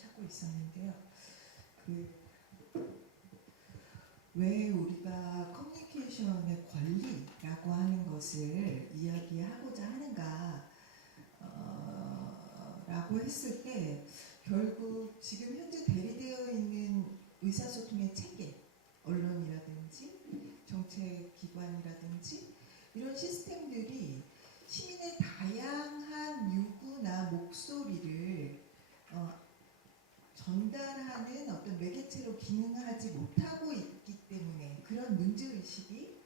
찾고 있었는데요. 왜 우리가 커뮤니케이션의 권리라고 하는 것을 이야기하고자 하는가 라고 했을 때 결국 지금 현재 대리되어 있는 의사소통의 체계, 언론이라든지 정책기관이라든지 이런 시스템들이 시민의 다양한 요구나 목소리를 전달하는 어떤 매개체로 기능하지 못하고 있기 때문에 그런 문제의식이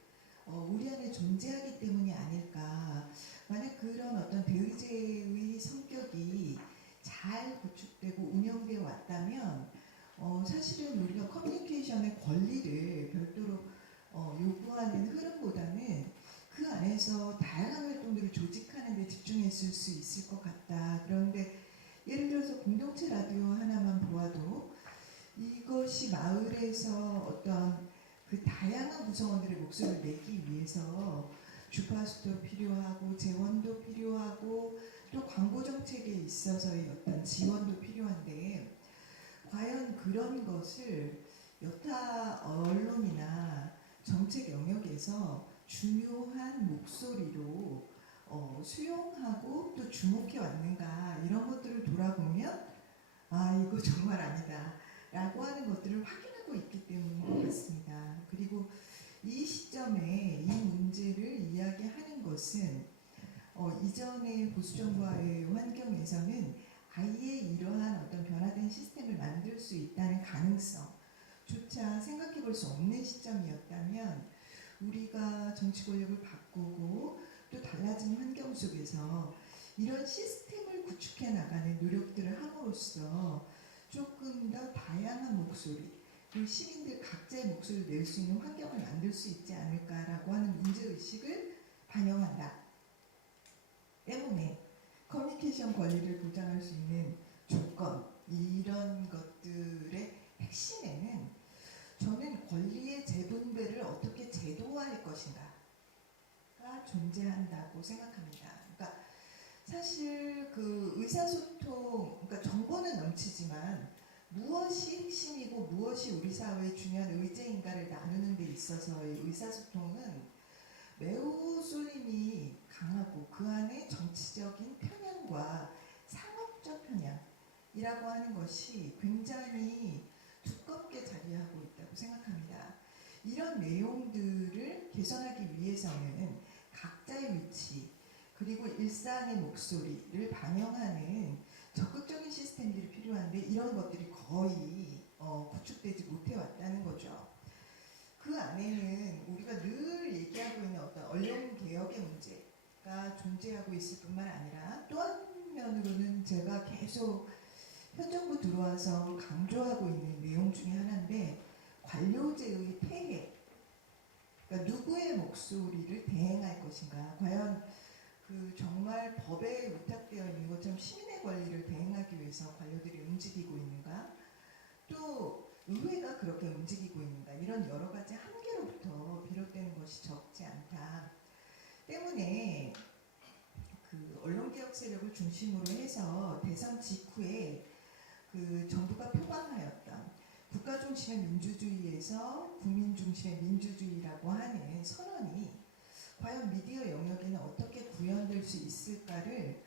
우리 안에 존재하기 때문이 아닐까. 만약 그런 어떤 대의제의 성격이 잘 구축되고 운영되어 왔다면 사실은 우리가 커뮤니케이션의 권리를 별도로 요구하는 흐름보다는 그 안에서 다양한 활동들을 조직하는 데 집중했을 수 있을 것 같다. 그런데 예를 들어서 공동체 라디오 하나만 보아도 이것이 마을에서 어떤 그 다양한 구성원들의 목소리를 내기 위해서 주파수도 필요하고 재원도 필요하고 또 광고 정책에 있어서의 어떤 지원도 필요한데 과연 그런 것을 여타 언론이나 정책 영역에서 중요한 목소리로 수용하고 또 주목해 왔는가 이런 것들을 돌아보면 이거 정말 아니다 라고 하는 것들을 확인하고 있기 때문인 것 같습니다. 그리고 이 시점에 이 문제를 이야기하는 것은 이전의 보수정부와의 환경에서는 아예 이러한 어떤 변화된 시스템을 만들 수 있다는 가능성조차 생각해 볼 수 없는 시점이었다면 우리가 정치 권력을 바꾸고 또 달라진 환경 속에서 이런 시스템을 구축해 나가는 노력들을 함으로써 조금 더 다양한 목소리, 그리고 시민들 각자의 목소리를 낼 수 있는 환경을 만들 수 있지 않을까라고 하는 문제의식을 반영한다. 때문에 커뮤니케이션 권리를 보장할 수 있는 조건, 이런 것들의 핵심에는 저는 권리의 재분배를 어떻게 제도화할 것인가가 존재한다고 생각합니다. 그러니까 사실 그 의사소통, 그러니까 정보는 넘치지만 무엇이 핵심이고 무엇이 우리 사회의 중요한 의제인가를 나누는 데 있어서의 의사소통은 매우 쏠림이 강하고 그 안에 정치적인 편향과 상업적 편향이라고 하는 것이 굉장히 두껍게 자리하고 있다고 생각합니다. 이런 내용들을 개선하기 위해서는 각자의 위치 그리고 일상의 목소리를 반영하는 적극적인 시스템들이 필요한데 이런 것들이 거의 구축되지 못해왔다는 거죠. 그 안에는 우리가 늘 얘기하고 있는 어떤 언론 개혁의 문제가 존재하고 있을 뿐만 아니라 또 한면으로는 제가 계속 현 정부 들어와서 강조하고 있는 내용 중에 하나인데 관료제의 폐해. 그러니까 누구의 목소리를 대행할 것인가. 과연 그 정말 법에 위탁되어 있는 것처럼 시민의 권리를 대행하기 위해서 관료들이 움직이고 있는가. 또 의회가 그렇게 움직이고 있는가. 이런 여러 가지 한계로부터 비롯되는 것이 적지 않다. 때문에 그 언론개혁 세력을 중심으로 해서 대선 직후에 그 정부가 표방하였던 국가 중심의 민주주의에서 국민 중심의 민주주의라고 하는 선언이 과연 미디어 영역에는 어떻게 구현될 수 있을까를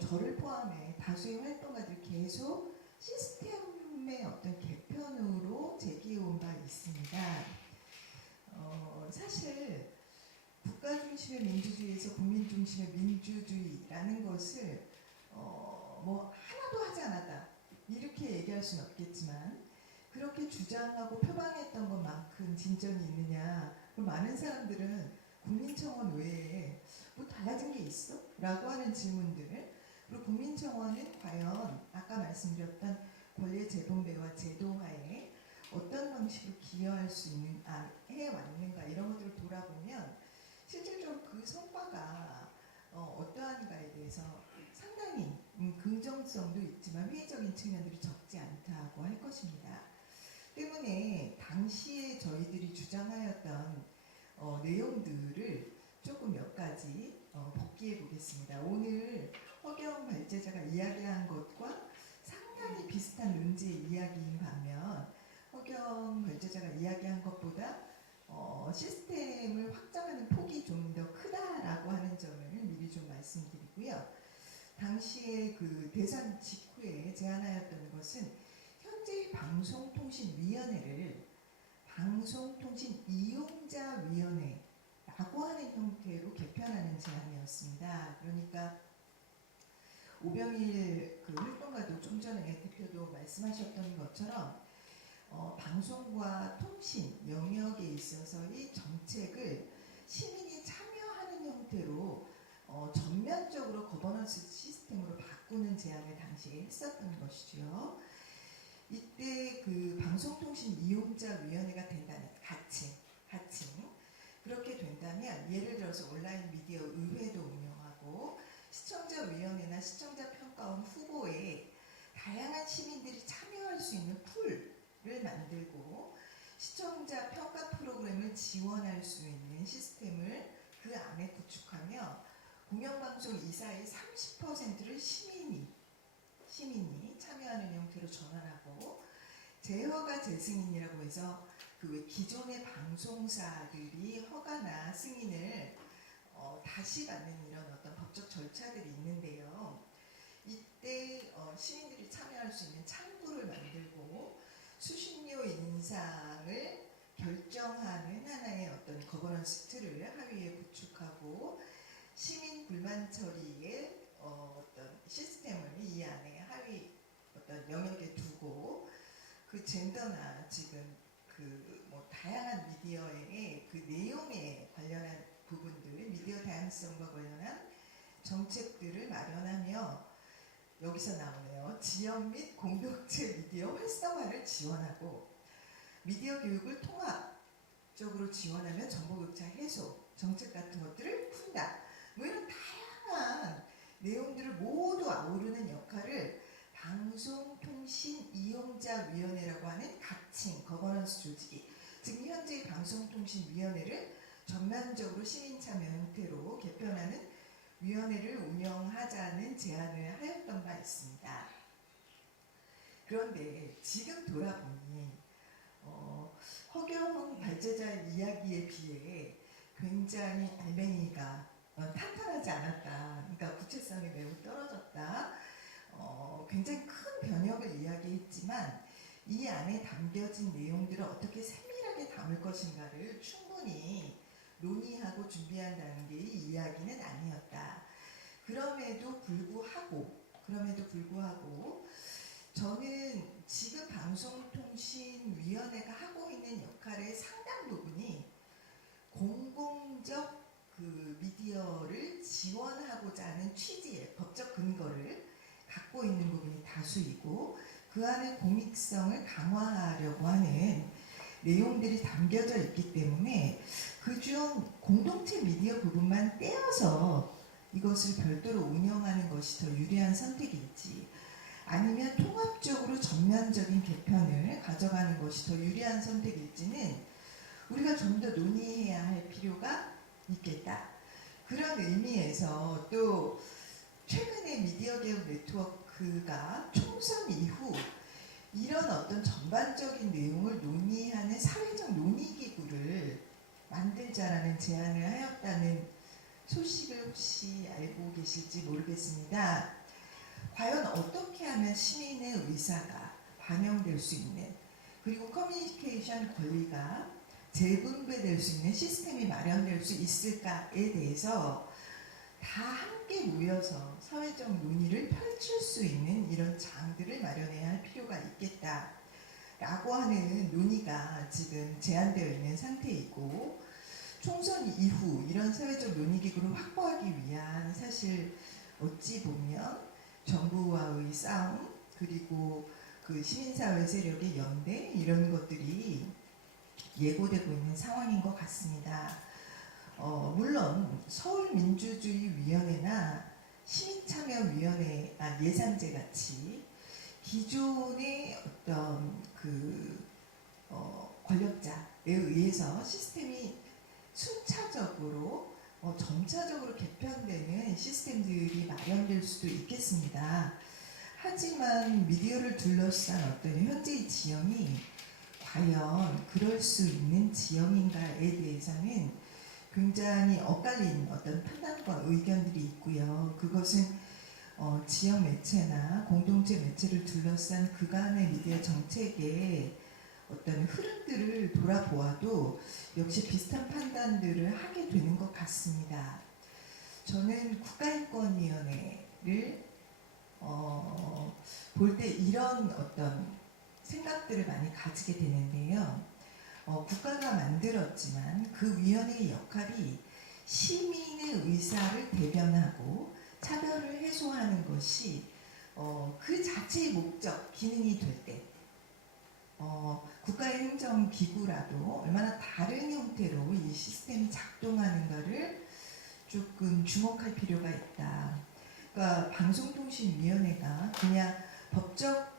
저를 포함해 다수의 활동가들이 계속 시스템의 어떤 개편으로 제기해온 바 있습니다. 사실 국가 중심의 민주주의에서 국민 중심의 민주주의라는 것을 뭐 하나도 하지 않았다 이렇게 얘기할 수는 없겠지만 그렇게 주장하고 표방했던 것만큼 진전이 있느냐. 많은 사람들은 국민청원 외에 뭐 달라진 게 있어? 라고 하는 질문들을 그리고 국민청원은 과연 아까 말씀드렸던 권리의 재분배와 제도화에 어떤 방식으로 기여할 수 있는 해왔는가 이런 것들을 돌아보면 실질적으로 그 성과가 어떠한가에 대해서 상당히 긍정성도 있지만 회의적인 측면들이 적지 않다고 할 것입니다. 때문에 당시에 저희들이 주장하였던 내용들을 조금 몇 가지 복기해 보겠습니다. 오늘 허경 발제자가 이야기한 것과 상당히 비슷한 논지의 이야기인 반면 허경 발제자가 이야기한 것보다 시스템을 확장하는 폭이 좀 더 크다라고 하는 점을 미리 좀 말씀드리고요. 당시에 그 대선 직후에 제안하였던 것은 현재 방송통신위원회를 방송통신이용자위원회라고 하는 형태로 개편하는 제안이었습니다. 그러니까 오병일 그 활동가도 좀 전에 대표도 말씀하셨던 것처럼 방송과 통신 영역에 있어서의 정책을 시민이 참여하는 형태로 전면적으로 거버넌스 시스템으로 바꾸는 제안을 당시에 했었던 것이죠. 이때 그 방송통신이용자위원회가 된다는 가칭 그렇게 된다면 예를 들어서 온라인 미디어 의회도 운영하고 시청자위원회나 시청자평가원 후보에 다양한 시민들이 참여할 수 있는 풀을 만들고 시청자 평가 프로그램을 지원할 수 있는 시스템을 그 안에 구축하며 공영방송 이사의 30%를 시민이 참여하는 형태로 전환하고 재허가 재승인이라고 해서 그 기존의 방송사들이 허가나 승인을 다시 받는 이런 어떤 법적 절차들이 있는데요. 이때 시민들이 참여할 수 있는 창구를 만들고 수신료 인상을 결정하는 하나의 어떤 거버넌스 틀을 하위에 구축하고 시민 불만 처리의 어떤 시스템을 이 안에 하위 어떤 영역에 두고 그 젠더나 지금 그 뭐 다양한 미디어의 그 내용에 관련한 부분들, 미디어 다양성과 관련한 정책들을 마련하며 여기서 나오네요. 지역 및 공동체 미디어 활성화를 지원하고 미디어 교육을 통합적으로 지원하며 정보격차 해소 정책 같은 것들을 푼다. 뭐 이런 다양한 내용들을 모두 아우르는 역할을 방송통신이용자위원회라고 하는 가칭 거버넌스 조직이 지금 현재 방송통신위원회를 전면적으로 시민참여 형태로 개편하는 위원회를 운영하자는 제안을 하였던 바 있습니다. 그런데 지금 돌아보니 허경 발제자의 이야기에 비해 굉장히 알맹이가 탄탄하지 않았다. 그러니까 구체성이 매우 떨어졌다. 굉장히 큰 변혁을 이야기했지만 이 안에 담겨진 내용들을 어떻게 세밀하게 담을 것인가를 충분히 논의하고 준비한다는 게 이 이야기는 아니었다. 그럼에도 불구하고 저는 지금 방송통신위원회가 하고 있는 역할의 상당 부분이 공공적 그 미디어를 지원하고자 하는 취지의 법적 근거를 갖고 있는 부분이 다수이고 그 안에 공익성을 강화하려고 하는 내용들이 담겨져 있기 때문에 그중 공동체 미디어 부분만 떼어서 이것을 별도로 운영하는 것이 더 유리한 선택일지 아니면 통합적으로 전면적인 개편을 가져가는 것이 더 유리한 선택일지는 우리가 좀 더 논의해야 할 필요가 있겠다. 그런 의미에서 또 최근에 미디어 개혁 네트워크가 총선 이후 이런 어떤 전반적인 내용을 논의하는 사회적 논의기구를 만들자라는 제안을 하였다는 소식을 혹시 알고 계실지 모르겠습니다. 과연 어떻게 하면 시민의 의사가 반영될 수 있는 그리고 커뮤니케이션 권리가 재분배될 수 있는 시스템이 마련될 수 있을까에 대해서 다 함께 모여서 사회적 논의를 펼칠 수 있는 이런 장들을 마련해야 할 필요가 있겠다라고 하는 논의가 지금 제안되어 있는 상태이고 총선 이후 이런 사회적 논의기구를 확보하기 위한 사실 어찌 보면 정부와의 싸움 그리고 그 시민사회 세력의 연대 이런 것들이 예고되고 있는 상황인 것 같습니다. 물론 서울민주주의위원회나 시민참여위원회 예산제 같이 기존의 어떤 그 권력자에 의해서 시스템이 순차적으로 점차적으로 개편되는 시스템들이 마련될 수도 있겠습니다. 하지만 미디어를 둘러싼 어떤 현재의 지형이 과연 그럴 수 있는 지형인가에 대해서는 굉장히 엇갈린 어떤 판단과 의견들이 있고요. 그것은 지역 매체나 공동체 매체를 둘러싼 그간의 미디어 정책의 어떤 흐름들을 돌아보아도 역시 비슷한 판단들을 하게 되는 것 같습니다. 저는 국가인권위원회를 볼 때 이런 어떤 생각들을 많이 가지게 되는데요. 국가가 만들었지만 그 위원회의 역할이 시민의 의사를 대변하고 차별을 해소하는 것이 그 자체의 목적, 기능이 될 때 국가의 행정기구라도 얼마나 다른 형태로 이 시스템이 작동하는가를 조금 주목할 필요가 있다. 그러니까 방송통신위원회가 그냥 법적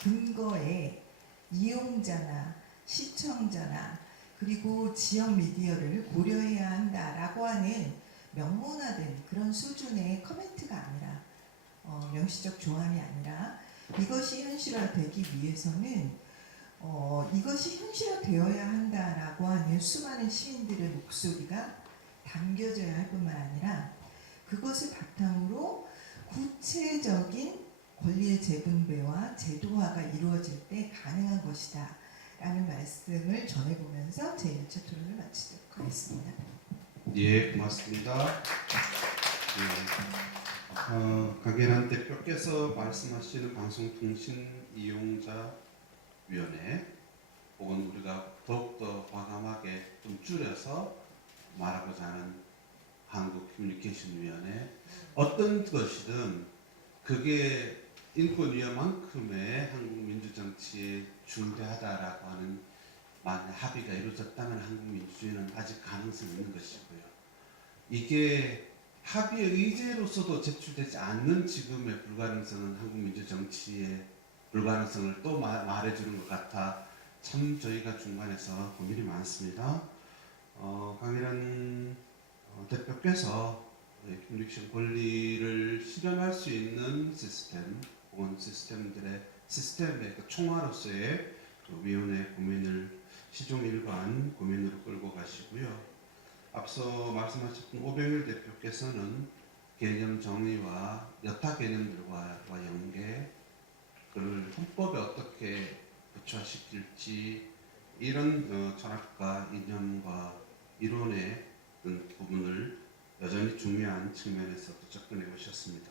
근거에 이용자나 시청자나 그리고 지역 미디어를 고려해야 한다라고 하는 명문화된 그런 수준의 커멘트가 아니라 명시적 조항이 아니라 이것이 현실화되기 위해서는 이것이 현실화되어야 한다라고 하는 수많은 시민들의 목소리가 담겨져야 할 뿐만 아니라 그것을 바탕으로 구체적인 권리의 재분배와 제도화가 이루어질 때 가능한 것이다 라는 말씀을 전해보면서 제 1차 토론을 마치도록 하겠습니다. 예, 고맙습니다. 강계란 대표께서 말씀하시는 방송통신 이용자 위원회 혹은 우리가 더욱더 과감하게 좀 줄여서 말하고자 하는 한국 커뮤니케이션 위원회, 어떤 것이든 그게 인권위원만큼의 한국 민주정치에 중대하다라고 하는 만약 합의가 이루어졌다면 한국 민주주의는 아직 가능성이 있는 것이고요. 이게 합의의 의제로서도 제출되지 않는 지금의 불가능성은 한국 민주정치의 불가능성을 또 말해주는 것 같아 참 저희가 중간에서 고민이 많습니다. 강일환 대표께서 커뮤니케이션 권리를 실현할 수 있는 시스템 혹은 시스템의 그 총화로서의 그 위원회 고민을 시종일관 고민으로 끌고 가시고요. 앞서 말씀하셨던 오병일 대표께서는 개념 정의와 여타 개념들과 연계, 그를 헌법에 어떻게 부처시킬지 이런 철학과 이념과 이론의 부분을 여전히 중요한 측면에서 접근해 오셨습니다.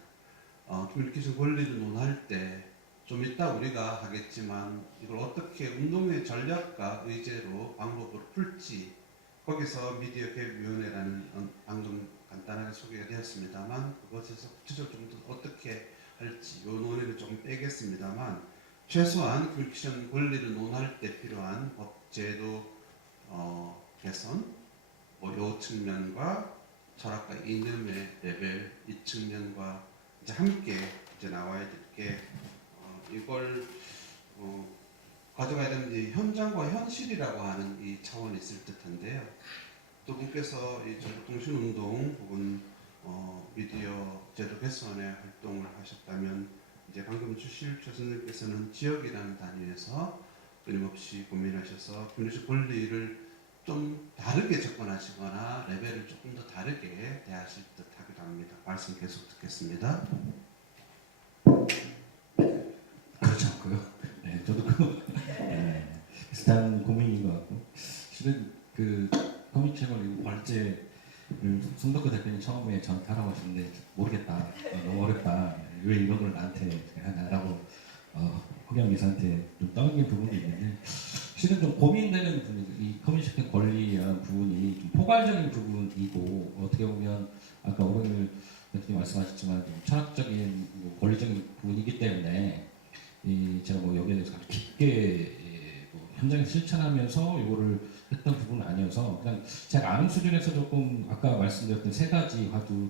커뮤니케이션 권리를 논할 때 좀 이따 우리가 하겠지만 이걸 어떻게 운동의 전략과 의제로 방법으로 풀지, 거기서 미디어 개혁위원회라는 방금 간단하게 소개가 되었습니다만 그것에서 구체적으로 좀 더 어떻게 할지 이 논의를 좀 빼겠습니다만 최소한 커뮤니케이션 권리를 논할 때 필요한 법 제도 개선 이 측면과 철학과 이념의 레벨 이 측면과 이제 함께 이제 나와야 될 게 이걸 가져가야 되는 이 현장과 현실이라고 하는 이 차원이 있을 듯한데요. 두 분께서 이 정보통신운동 혹은 미디어 제도 개선의 활동을 하셨다면 이제 방금 주실 교수님께서는 지역이라는 단위에서 끊임없이 고민하셔서 커뮤니티 권리를 좀 다르게 접근하시거나 레벨을 조금 더 다르게 대하실 듯 하기도 합니다. 말씀 계속 듣겠습니다. 그렇지 않고요. 네, 저도 비슷한 고민인 것 같고, 실은 그 커뮤니케이션 발제를 손덕구 대표님 처음에 저한테 하라고 하셨는데 모르겠다, 너무 어렵다, 왜 이런 걸 나한테 하냐라고 허경 기사한테 좀 떠넘긴 부분도 있는데, 실은 좀 고민되는 부분이 이 커뮤니케이션 권리라는 부분이 좀 포괄적인 부분이고, 어떻게 보면 아까 오늘 대표님 말씀하셨지만 좀 철학적인 권리적인 부분이기 때문에 제가 여기에 대해서 아주 깊게 현장에 실천하면서 이거를 했던 부분은 아니어서 그냥 제가 아는 수준에서 조금 아까 말씀드렸던 세 가지 화두,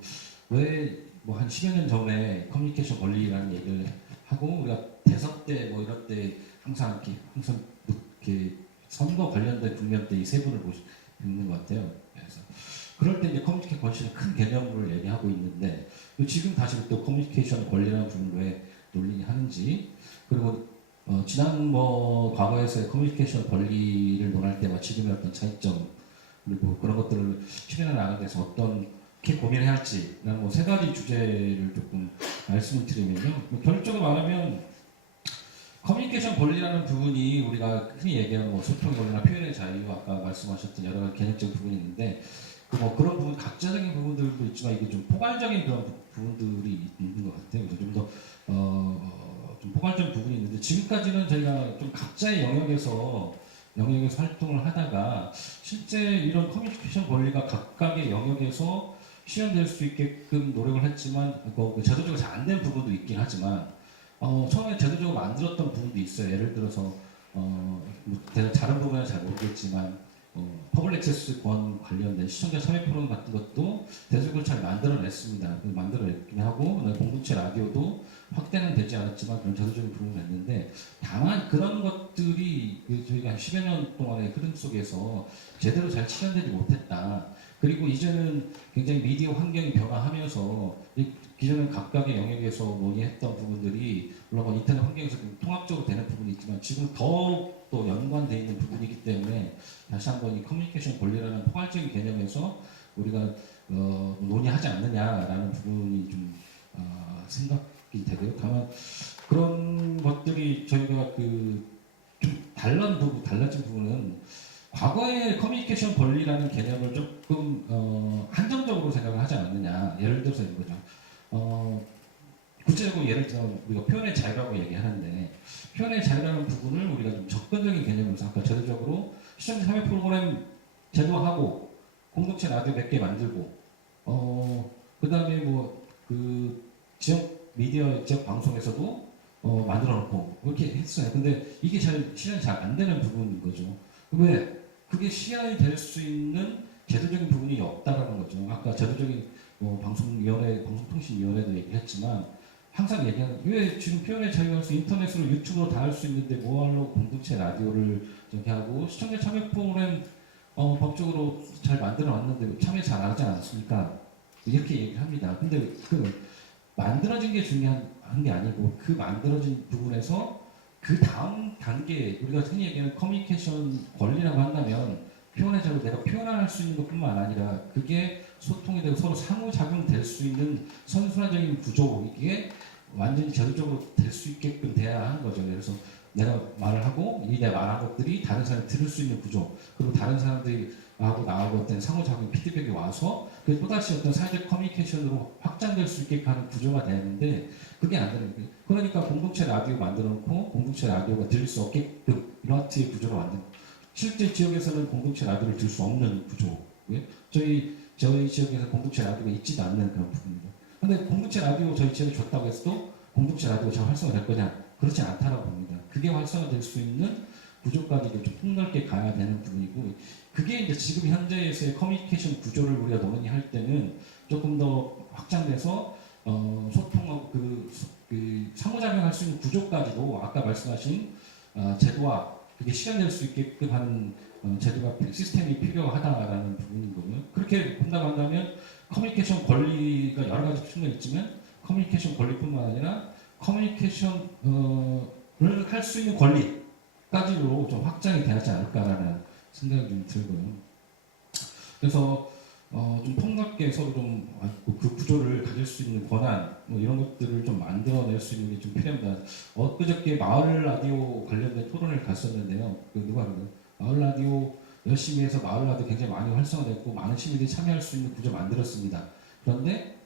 왜 한 10여 년 전에 커뮤니케이션 권리라는 얘기를 하고 우리가 대선 때 이럴 때 항상 이렇게 선거 관련된 국면 때 이 세 분을 보는 것 같아요. 그래서 그럴 때 이제 커뮤니케이션 권리는 큰 개념을 얘기하고 있는데 지금 다시 또 커뮤니케이션 권리라는 부분을 왜 논의하는지, 그리고 지난 과거에서의 커뮤니케이션 권리를 논할 때와 지금의 어떤 차이점, 그리고 그런 것들을 실현해 나가는 데서 어떻게 고민해야 할지라는 세 가지 주제를 조금 말씀을 드리면요. 결론적으로 말하면 커뮤니케이션 권리라는 부분이 우리가 흔히 얘기하는 소통 권리나 표현의 자유, 아까 말씀하셨던 여러 가지 개념적 부분이 있는데 그런 부분, 각자적인 부분들도 있지만 이게 좀 포괄적인 그런 부분들이 있는 것 같아요. 그래서 좀 더 좀 포괄적인 부분이 있는데 지금까지는 저희가 좀 각자의 영역에서 활동을 하다가 실제 이런 커뮤니케이션 권리가 각각의 영역에서 실현될 수 있게끔 노력을 했지만 제도적으로 잘 안 된 부분도 있긴 하지만 처음에 제도적으로 만들었던 부분도 있어요. 예를 들어서 다른 부분은 잘 모르겠지만 퍼블릭 액세스 권 관련된 시청자 참여 프로그램 같은 것도 대중적으로 잘 만들어냈습니다. 만들어냈긴 하고 공동체 라디오도 확대는 되지 않았지만 그런 제도적인 부분을 냈는데 다만 그런 것들이 저희가 한 10여 년 동안의 흐름 속에서 제대로 잘 실현되지 못했다. 그리고 이제는 굉장히 미디어 환경이 변화하면서 기존의 각각의 영역에서 논의했던 부분들이 물론 인터넷 환경에서 좀 통합적으로 되는 부분이 있지만 지금 더욱더 연관되어 있는 부분이기 때문에 다시 한번 이 커뮤니케이션 권리라는 포괄적인 개념에서 우리가 논의하지 않느냐라는 부분이 좀 생각이 되고요. 다만 그런 것들이 저희가 좀 달라진 부분은 과거의 커뮤니케이션 권리라는 개념을 조금 한정적으로 생각을 하지 않느냐. 예를 들어서 이거죠. 구체적으로 예를 들어 우리가 표현의 자유라고 얘기하는데 표현의 자유라는 부분을 우리가 좀 접근적인 개념으로 아까 제도적으로 시청자 참여 프로그램 제도하고 공동체 라디오 몇 개 만들고 그다음에 지역 미디어 지역 방송에서도 만들어 놓고 그렇게 했어요. 근데 이게 실현이 잘 안 되는 부분인 거죠. 왜? 그게 실현이 될 수 있는 제도적인 부분이 없다라는 거죠. 아까 제도적인 방송통신위원회도 얘기했지만 항상 얘기하는 왜 지금 표현의 자유에서 인터넷으로 유튜브로 다 할 수 있는데 뭐하러 공동체 라디오를 저기 하고 시청자 참여 프로그램 법적으로 잘 만들어 놨는데 참여 잘 안 하지 않습니까? 이렇게 얘기를 합니다. 근데 그 만들어진 게 중요한 게 아니고 그 만들어진 부분에서 그 다음 단계 우리가 흔히 얘기하는 커뮤니케이션 권리라고 한다면 표현의 자유 내가 표현할 수 있는 것뿐만 아니라 그게 소통이 되고 서로 상호작용 될 수 있는 선순환적인 구조 이게 완전히 제도적으로 될 수 있게끔 돼야 하는 거죠. 그래서 내가 말을 하고 이 내가 말한 것들이 다른 사람이 들을 수 있는 구조 그리고 다른 사람들이 나하고 어떤 상호작용 피드백이 와서 그게 또다시 어떤 사회적 커뮤니케이션으로 확장될 수 있게 하는 구조가 되는데 그게 안 되는 거예요. 그러니까 공동체 라디오 만들어 놓고 공동체 라디오가 들릴 수 없게끔 이런 형태의 구조를 만든 실제 지역에서는 공동체 라디오를 들을 수 없는 구조 저희 지역에서 공동체 라디오가 있지도 않는 그런 부분입니다. 근데 공동체 라디오 저희 지역에 줬다고 해서도 공동체 라디오가 잘 활성화될 거냐? 그렇지 않다라고 봅니다. 그게 활성화될 수 있는 구조까지도 좀 폭넓게 가야 되는 부분이고 그게 이제 지금 현재에서의 커뮤니케이션 구조를 우리가 논의할 때는 조금 더 확장돼서 소통하고 그 상호작용할 수 있는 구조까지도 아까 말씀하신 제도와 그게 실현될 수 있게끔 하는 제도가 시스템이 필요하다라는 부분인 거고요. 그렇게 본다고 한다면 커뮤니케이션 권리가 여러 가지 측면이 있지만 커뮤니케이션 권리뿐만 아니라 커뮤니케이션을 할 수 있는 권리까지로 좀 확장이 되지 않을까라는 생각이 좀 들고요. 그래서 좀 폭넓게 서로 좀 그 구조를 가질 수 있는 권한 이런 것들을 좀 만들어낼 수 있는 게 좀 필요합니다. 엊그저께 마을 라디오 관련된 토론을 갔었는데요. 누가 그래요? 마을 라디오 열심히 해서 마을 라디오 굉장히 많이 활성화됐고 많은 시민들이 참여할 수 있는 구조 만들었습니다. 그런데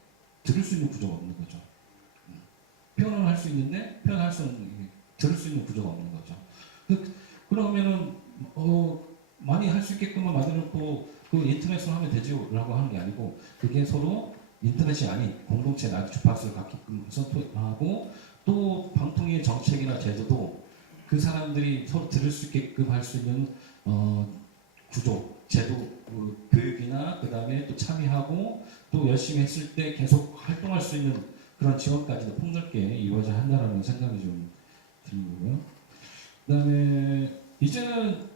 들을 수 있는 구조가 없는 거죠. 표현을 할 수 있는데 표현할 수 없는 들을 수 있는 구조가 없는 거죠. 그러면은 많이 할 수 있게끔만 만들어놓고 그 인터넷으로 하면 되지라고 하는 게 아니고 그게 서로 인터넷이 아닌 공동체 라디오 주파수를 갖게끔 선포하고 또 방통위의 정책이나 제도도 그 사람들이 서로 들을 수 있게끔 할 수 있는 구조, 제도, 교육이나 그 다음에 또 참여하고 또 열심히 했을 때 계속 활동할 수 있는 그런 지원까지도 폭넓게 이루어져야 한다는 생각이 좀 들고요. 그 다음에 이제는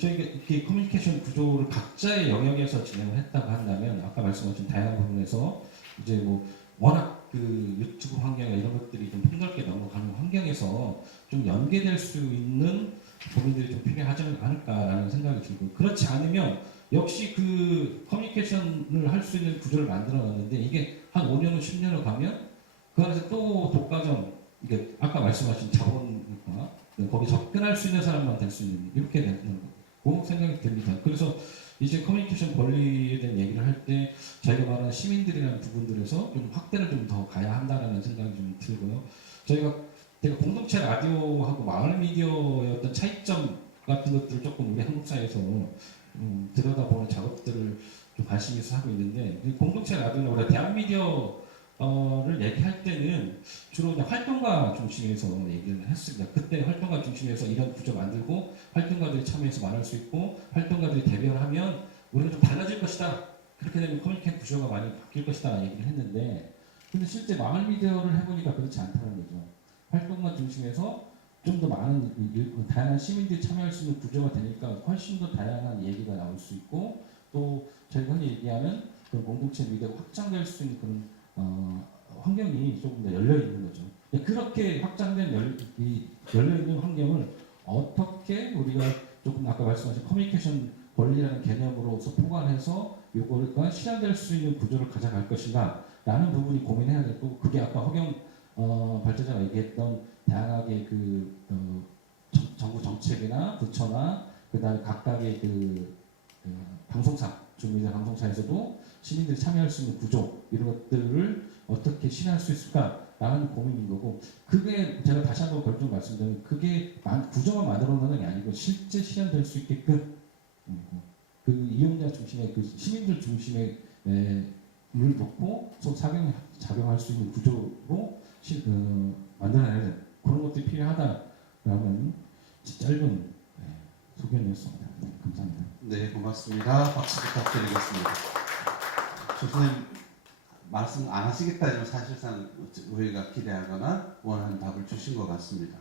저희가 이렇게 커뮤니케이션 구조를 각자의 영역에서 진행을 했다고 한다면 아까 말씀하신 다양한 부분에서 이제 워낙 그 유튜브 환경이나 이런 것들이 좀 폭넓게 넘어가는 환경에서 좀 연계될 수 있는 부분들이 좀 필요하지 않을까라는 생각이 들고, 그렇지 않으면 역시 그 커뮤니케이션을 할 수 있는 구조를 만들어 놨는데 이게 한 5년을 10년을 가면 그 안에서 또 독과점, 이게 아까 말씀하신 자본과 거기 접근할 수 있는 사람만 될 수 있는, 이렇게 되는 그런 생각이 듭니다. 그래서 이제 커뮤니케이션 권리에 대한 얘기를 할 때 저희가 말하는 시민들이라는 부분들에서 좀 확대를 좀 더 가야 한다는 생각이 좀 들고요. 저희가 공동체 라디오하고 마을 미디어의 어떤 차이점 같은 것들을 조금 우리 한국 사회에서 들여다보는 작업들을 좀 관심 있어 하고 있는데, 이 공동체 라디오나 우리가 대한 미디어를 얘기할 때는 주로 그냥 활동가 중심에서 얘기를 했습니다. 그때 활동가 중심에서 이런 구조 만들고 활동가들이 참여해서 말할 수 있고 활동가들이 대변하면 우리는 좀 달라질 것이다. 그렇게 되면 커뮤니케이션 구조가 많이 바뀔 것이다 얘기를 했는데, 근데 실제 마을 미디어를 해보니까 그렇지 않다는 거죠. 활동가 중심에서 좀 더 많은 다양한 시민들이 참여할 수 있는 구조가 되니까 훨씬 더 다양한 얘기가 나올 수 있고, 또 저희가 흔히 얘기하는 그런 공동체 미디어가 확장될 수 있는 그런 환경이 조금 더 열려 있는 거죠. 그렇게 확장된 열려 있는 환경을 어떻게 우리가 조금 아까 말씀하신 커뮤니케이션 권리라는 개념으로서 포괄해서 요거가 실현될 수 있는 구조를 가져갈 것인가 라는 부분이 고민해야 되고, 그게 아까 허경 발전자가 얘기했던 다양하게 정부 정책이나 부처나 그다음에 각각의 방송사, 주민들 방송사에서도 시민들이 참여할 수 있는 구조 이런 것들을 어떻게 실현할 수 있을까라는 고민인 거고, 그게 제가 다시 한번 결정 말씀드리면 그게 구조만 만들어 놓는 게 아니고 실제 실현될 수 있게끔 그 이용자 중심의 그 시민들 중심의 를 놓고 작용할 수 있는 구조로 만들어내야 되는 그런 것들이 필요하다라는 짧은 소견이었습니다. 감사합니다. 네, 고맙습니다. 박수 부탁드리겠습니다. 교수님 말씀 안 하시겠다 하지만 사실상 우리가 기대하거나 원하는 답을 주신 것 같습니다.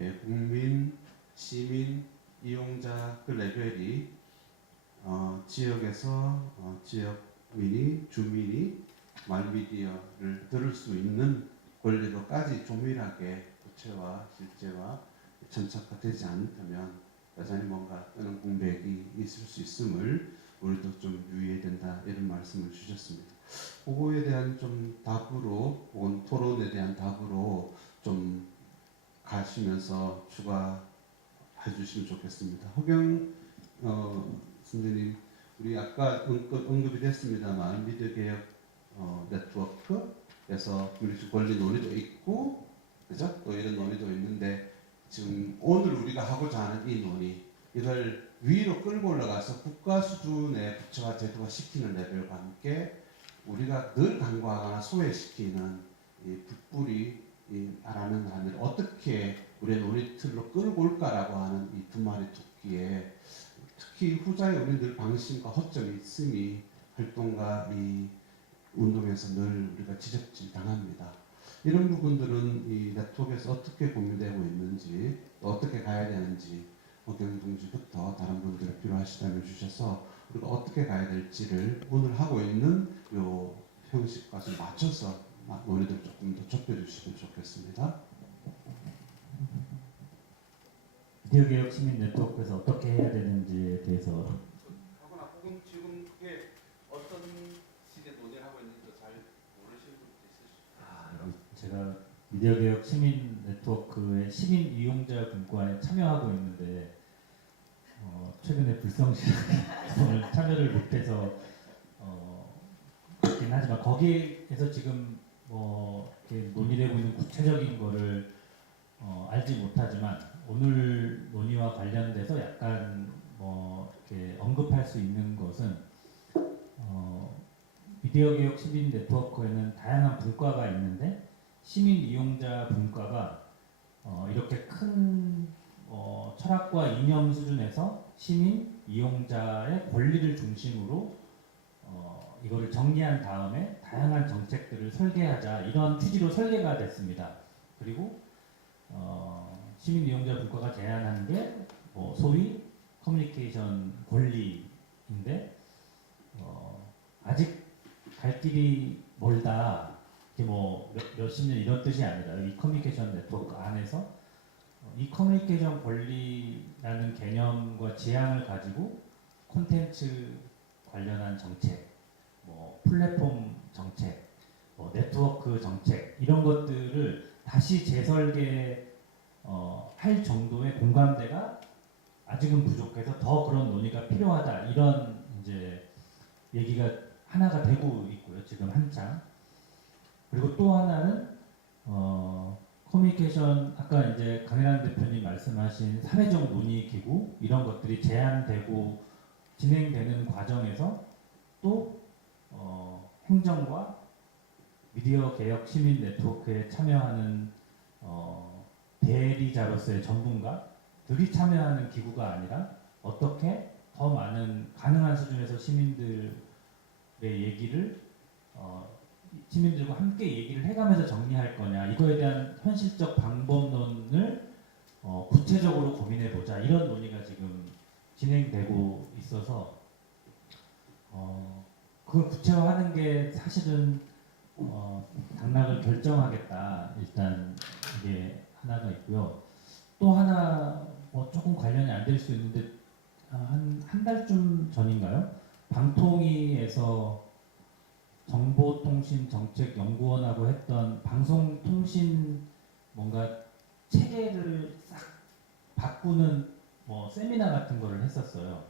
예, 국민, 시민, 이용자 그 레벨이 지역에서 지역민이, 주민이 말미디어를 들을 수 있는 권리로까지 조밀하게 구체화, 실제화, 정착화되지 않다면 여전히 뭔가 뜨는 공백이 있을 수 있음을 우리도 좀 유의해야 된다, 이런 말씀을 주셨습니다. 그거에 대한 좀 답으로 혹은 토론에 대한 답으로 좀 가시면서 추가해 주시면 좋겠습니다. 허경 선생님, 우리 아까 언급이 됐습니다만 미디어 개혁 네트워크에서 우리 권리 논의도 있고, 그죠? 또 이런 논의도 있는데, 지금 오늘 우리가 하고자 하는 이 논의, 이걸 위로 끌고 올라가서 국가 수준의 부처와 제도가 시키는 레벨과 함께 우리가 늘 간과하거나 소외시키는 이 불뿌리 라는 하늘 어떻게 우리의 논의틀로 끌고 올까라고 하는 이 두 마리 토끼에 특히 후자에 우리 늘 방심과 허점이 있음이 활동과 이 운동에서 늘 우리가 지적질 당합니다. 이런 부분들은 이 네트워크에서 어떻게 고민되고 있는지, 또 어떻게 가야 되는지, 허경 동지부터 다른 분들 필요하시다면 주셔서 우리가 어떻게 가야 될지를 오늘 하고 있는 요 형식과 좀 맞춰서 논의를 조금 더 좁혀주시면 좋겠습니다. 미디어 개혁 시민 네트워크에서 어떻게 해야 되는지에 대해서 하거나 혹은 지금 그게 어떤 식의 논의를 하고 있는지 잘 모르시는 분도 있으시죠? 제가 미디어 개혁 시민 네트워크의 시민 이용자 분과에 참여하고 있는데 최근에 불성실하게 참여를 못해서 그렇긴 하지만 거기에서 지금 이렇게 논의되고 있는 구체적인 거를 알지 못하지만 오늘 논의와 관련돼서 약간 이렇게 언급할 수 있는 것은 미디어 개혁 시민 네트워크에는 다양한 분과가 있는데 시민 이용자 분과가 이렇게 큰 철학과 이념 수준에서 시민 이용자의 권리를 중심으로 이거를 정리한 다음에 다양한 정책들을 설계하자, 이런 취지로 설계가 됐습니다. 그리고 시민 이용자 분과가 제안하는 게 소위 커뮤니케이션 권리인데 아직 갈 길이 멀다. 이게 뭐 몇십 년 이런 뜻이 아니라 이 커뮤니케이션 네트워크 안에서 이 커뮤니케이션 권리라는 개념과 지향을 가지고 콘텐츠 관련한 정책, 뭐 플랫폼 정책, 뭐 네트워크 정책 이런 것들을 다시 재설계 할 정도의 공감대가 아직은 부족해서 더 그런 논의가 필요하다 이런 이제 얘기가 하나가 되고 있고요. 지금 한창. 그리고 또 하나는 커뮤니케이션 아까 이제 강일환 대표님 말씀하신 사회적 논의 기구 이런 것들이 제안되고 진행되는 과정에서 또 행정과 미디어 개혁 시민 네트워크에 참여하는 대리자로서의 전문가들이 참여하는 기구가 아니라 어떻게 더 많은 가능한 수준에서 시민들의 얘기를 시민들과 함께 얘기를 해가면서 정리할 거냐 이거에 대한 현실적 방법론을 구체적으로 고민해 보자 이런 논의가 지금 진행되고 있어서 그걸 구체화하는 게 사실은 당락을 결정하겠다 일단 이게 하나가 있고요. 또 하나 뭐 조금 관련이 안 될 수 있는데 한 달쯤 전인가요? 방통위에서 정보통신정책연구원하고 했던 방송통신 뭔가 체계를 싹 바꾸는 뭐 세미나 같은 거를 했었어요.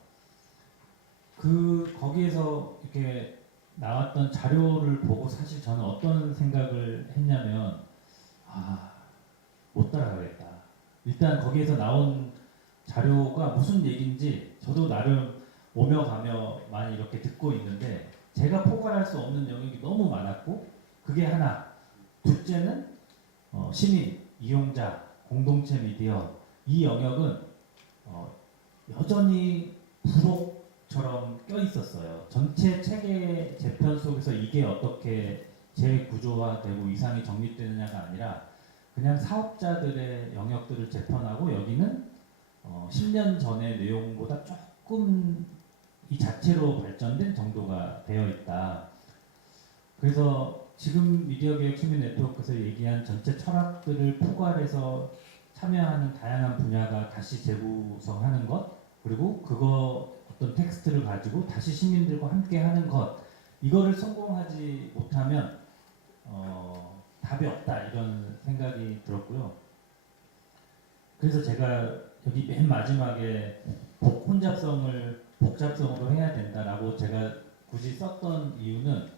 거기에서 이렇게 나왔던 자료를 보고 사실 저는 어떤 생각을 했냐면 못 따라가겠다. 일단 거기에서 나온 자료가 무슨 얘기인지 저도 나름 오며 가며 많이 이렇게 듣고 있는데 제가 포괄할 수 없는 영역이 너무 많았고 그게 하나. 둘째는 시민, 이용자, 공동체 미디어 이 영역은 여전히 부록처럼 껴 있었어요. 전체 체계 재편 속에서 이게 어떻게 재구조화되고 이상이 정립되느냐가 아니라 그냥 사업자들의 영역들을 재편하고 여기는 10년 전의 내용보다 조금 이 자체로 발전된 정도가 되어 있다. 그래서 지금 미디어 개혁 시민 네트워크에서 얘기한 전체 철학들을 포괄해서 참여하는 다양한 분야가 다시 재구성하는 것, 그리고 그거 어떤 텍스트를 가지고 다시 시민들과 함께 하는 것, 이거를 성공하지 못하면 답이 없다 이런 생각이 들었고요. 그래서 제가 여기 맨 마지막에 복잡성으로 해야 된다라고 제가 굳이 썼던 이유는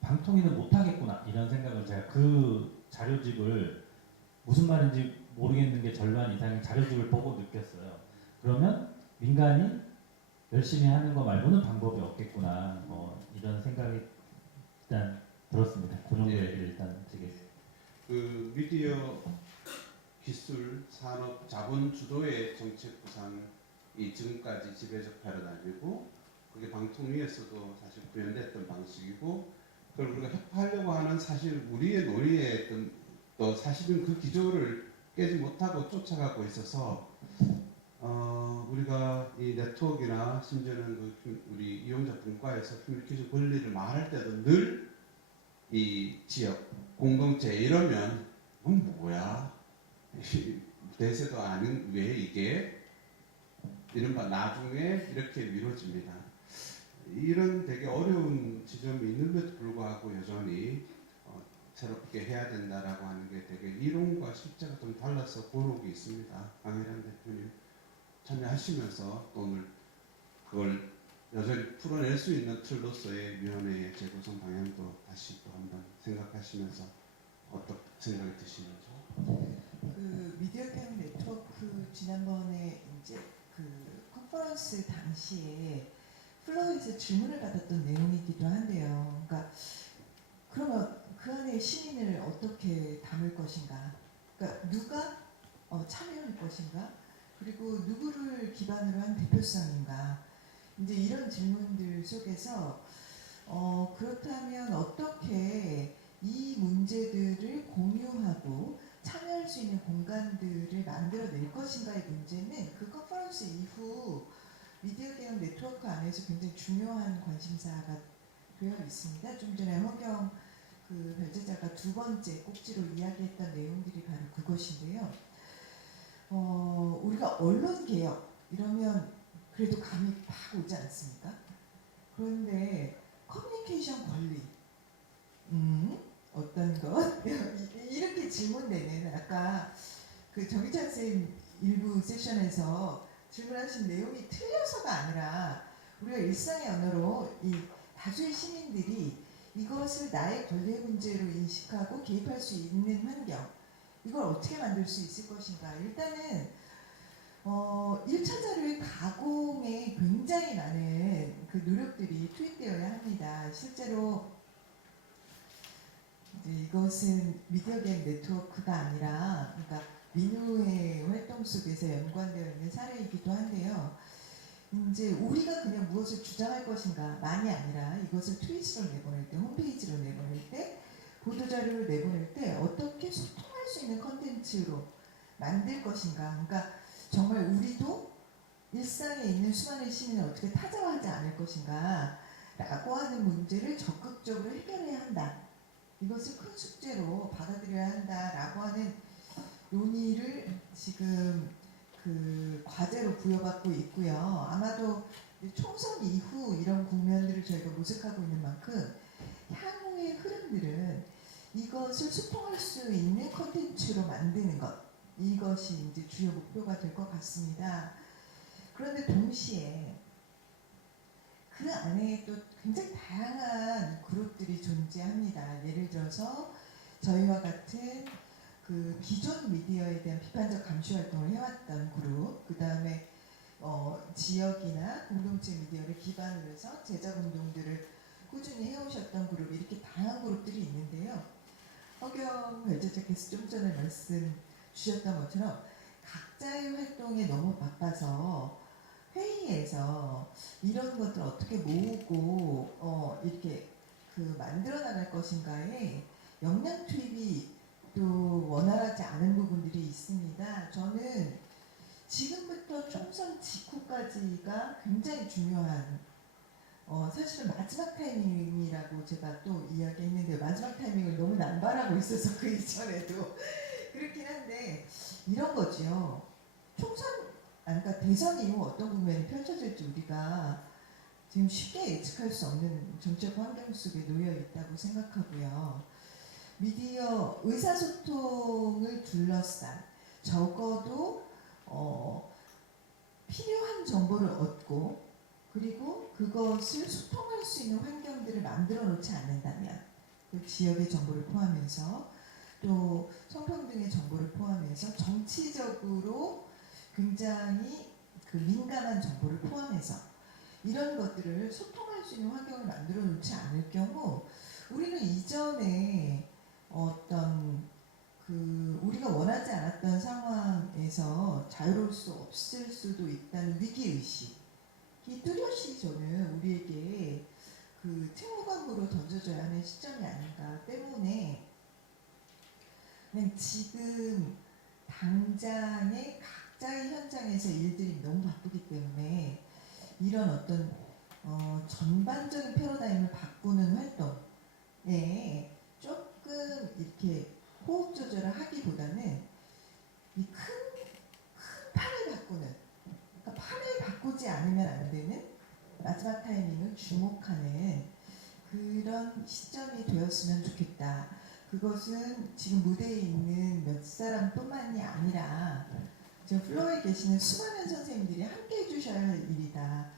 방통위는 못하겠구나 이런 생각을 제가 그 자료집을 무슨 말인지 모르겠는 게 절반 이상의 자료집을 보고 느꼈어요. 그러면 민간이 열심히 하는 거 말고는 방법이 없겠구나 이런 생각이 일단 들었습니다. 그 정도 얘기를 일단 드리겠습니다. 그 미디어 기술 산업 자본 주도의 정책 구상이 지금까지 지배적파로 다니고 그게 방통위에서도 사실 구현됐던 방식이고 그걸 우리가 협파하려고 하는 사실 우리의 논의의 어떤 또 사실은 그 기조를 깨지 못하고 쫓아가고 있어서 우리가 이 네트워크나 심지어는 우리 이용자 분과에서 커뮤니케이션 권리를 말할 때도 늘 이 지역 공동체 이러면 뭐야 대세도 아닌 왜 이게 이른바 나중에 이렇게 미뤄집니다. 이런 되게 어려운 지점이 있는데도 불구하고 여전히 새롭게 해야 된다라고 하는 게 되게 이론과 실제가 좀 달라서 고록이 있습니다. 강일환 대표님 참여하시면서 오늘 그걸 여전히 풀어낼 수 있는 틀로서의 위원회의 재구성 방향도 다시 또 한번 생각하시면서 어떤 생각이 드시는지. 그 미디어 개혁 네트워크 지난번에 이제 그 컨퍼런스 당시에 플로우에서 질문을 받았던 내용이기도 한데요. 그러니까 그러면 그 안에 시민을 어떻게 담을 것인가? 그러니까 누가 참여할 것인가? 그리고 누구를 기반으로 한 대표성인가? 이제 이런 질문들 속에서 그렇다면 어떻게 이 문제들을 공유하고 참여할 수 있는 공간들을 만들어낼 것인가의 문제는 그 컨퍼런스 이후 미디어 개혁 네트워크 안에서 굉장히 중요한 관심사가 되어 있습니다. 좀 전에 허경 그 발제자가 두 번째 꼭지로 이야기했던 내용들이 바로 그것인데요. 우리가 언론 개혁 이러면 그래도 감이 팍 오지 않습니까? 그런데 커뮤니케이션 권리, 어떤 것 이렇게 질문되는 아까 그 정희찬 선생님 일부 세션에서 질문하신 내용이 틀려서가 아니라 우리가 일상의 언어로 이 다수의 시민들이 이것을 나의 권리의 문제로 인식하고 개입할 수 있는 환경 이걸 어떻게 만들 수 있을 것인가. 일단은 1차 자료의 가공에 굉장히 많은 그 노력들이 투입되어야 합니다. 실제로 이제 이것은 미디어 계획 네트워크가 아니라 그러니까 민우의 활동 속에서 연관되어 있는 사례이기도 한데요. 이제 우리가 그냥 무엇을 주장할 것인가만이 아니라 이것을 트윗으로 내보낼 때, 홈페이지로 내보낼 때, 보도자료를 내보낼 때 어떻게 소통할 수 있는 컨텐츠로 만들 것인가. 그러니까 정말 우리도 일상에 있는 수많은 시민을 어떻게 타자화하지 않을 것인가 라고 하는 문제를 적극적으로 해결해야 한다. 이것을 큰 숙제로 받아들여야 한다라고 하는 논의를 지금 그 과제로 부여받고 있고요. 아마도 총선 이후 이런 국면들을 저희가 모색하고 있는 만큼 향후의 흐름들은 이것을 소통할 수 있는 컨텐츠로 만드는 것 이것이 이제 주요 목표가 될 것 같습니다. 그런데 동시에 그 안에 또 굉장히 다양한 그룹들이 존재합니다. 예를 들어서 저희와 같은 그 기존 미디어에 대한 비판적 감시 활동을 해왔던 그룹, 그 다음에 지역이나 공동체 미디어를 기반으로 해서 제작 운동들을 꾸준히 해오셨던 그룹, 이렇게 다양한 그룹들이 있는데요. 허경 발제자께서 좀 전에 말씀 주셨던 것처럼 각자의 활동에 너무 바빠서 회의에서 이런 것들 어떻게 모으고 이렇게 그 만들어 나갈 것인가에 역량 투입이 또 원활하지 않은 부분들이 있습니다. 저는 지금부터 총선 직후까지가 굉장히 중요한 사실은 마지막 타이밍이라고 제가 또 이야기했는데 마지막 타이밍을 너무 남발하고 있어서 그 이전에도 그렇긴 한데 이런 거죠. 총선 그러니까 대선 이후 어떤 국면이 펼쳐질지 우리가 지금 쉽게 예측할 수 없는 정책 환경 속에 놓여 있다고 생각하고요. 미디어 의사소통을 둘러싼 적어도 필요한 정보를 얻고 그리고 그것을 소통할 수 있는 환경들을 만들어 놓지 않는다면 그 지역의 정보를 포함해서 또 성평등의 정보를 포함해서 정치적으로 굉장히 그 민감한 정보를 포함해서 이런 것들을 소통할 수 있는 환경을 만들어 놓지 않을 경우 우리는 이전에 어떤 그 우리가 원하지 않았던 상황에서 자유로울 수 없을 수도 있다는 위기의식이 뚜렷이 저는 우리에게 그 책무감으로 던져져야 하는 시점이 아닌가 때문에 그냥 지금 당장의 각자의 현장에서 일들이 너무 바쁘기 때문에 이런 어떤 전반적인 패러다임을 바꾸는 활동에 조금 이렇게 호흡 조절을 하기보다는 이 큰 판을 바꾸는 그러니까 판을 바꾸지 않으면 안 되는 마지막 타이밍을 주목하는 그런 시점이 되었으면 좋겠다. 그것은 지금 무대에 있는 몇 사람뿐만이 아니라 지금 플로어에 계시는 수많은 선생님들이 함께 해주셔야 할 일이다.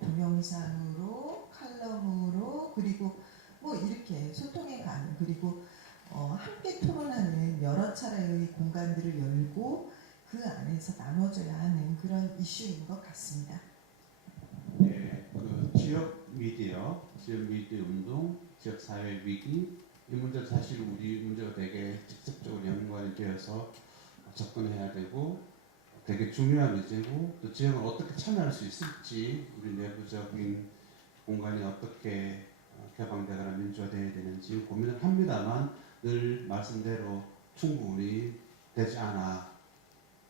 동영상으로, 칼럼으로, 그리고 뭐 이렇게 소통해 가는 그리고 함께 토론하는 여러 차례의 공간들을 열고 그 안에서 나눠져야 하는 그런 이슈인 것 같습니다. 예, 그 지역 미디어 운동, 지역 사회 위기 이 문제도 사실 우리 문제가 되게 직접적으로 연관이 되어서 접근해야 되고 되게 중요한 문제고 또 지역을 어떻게 참여할 수 있을지 우리 내부적인 공간이 어떻게 개방되거나 민주화되어야 되는지 고민을 합니다만 늘 말씀대로 충분히 되지 않아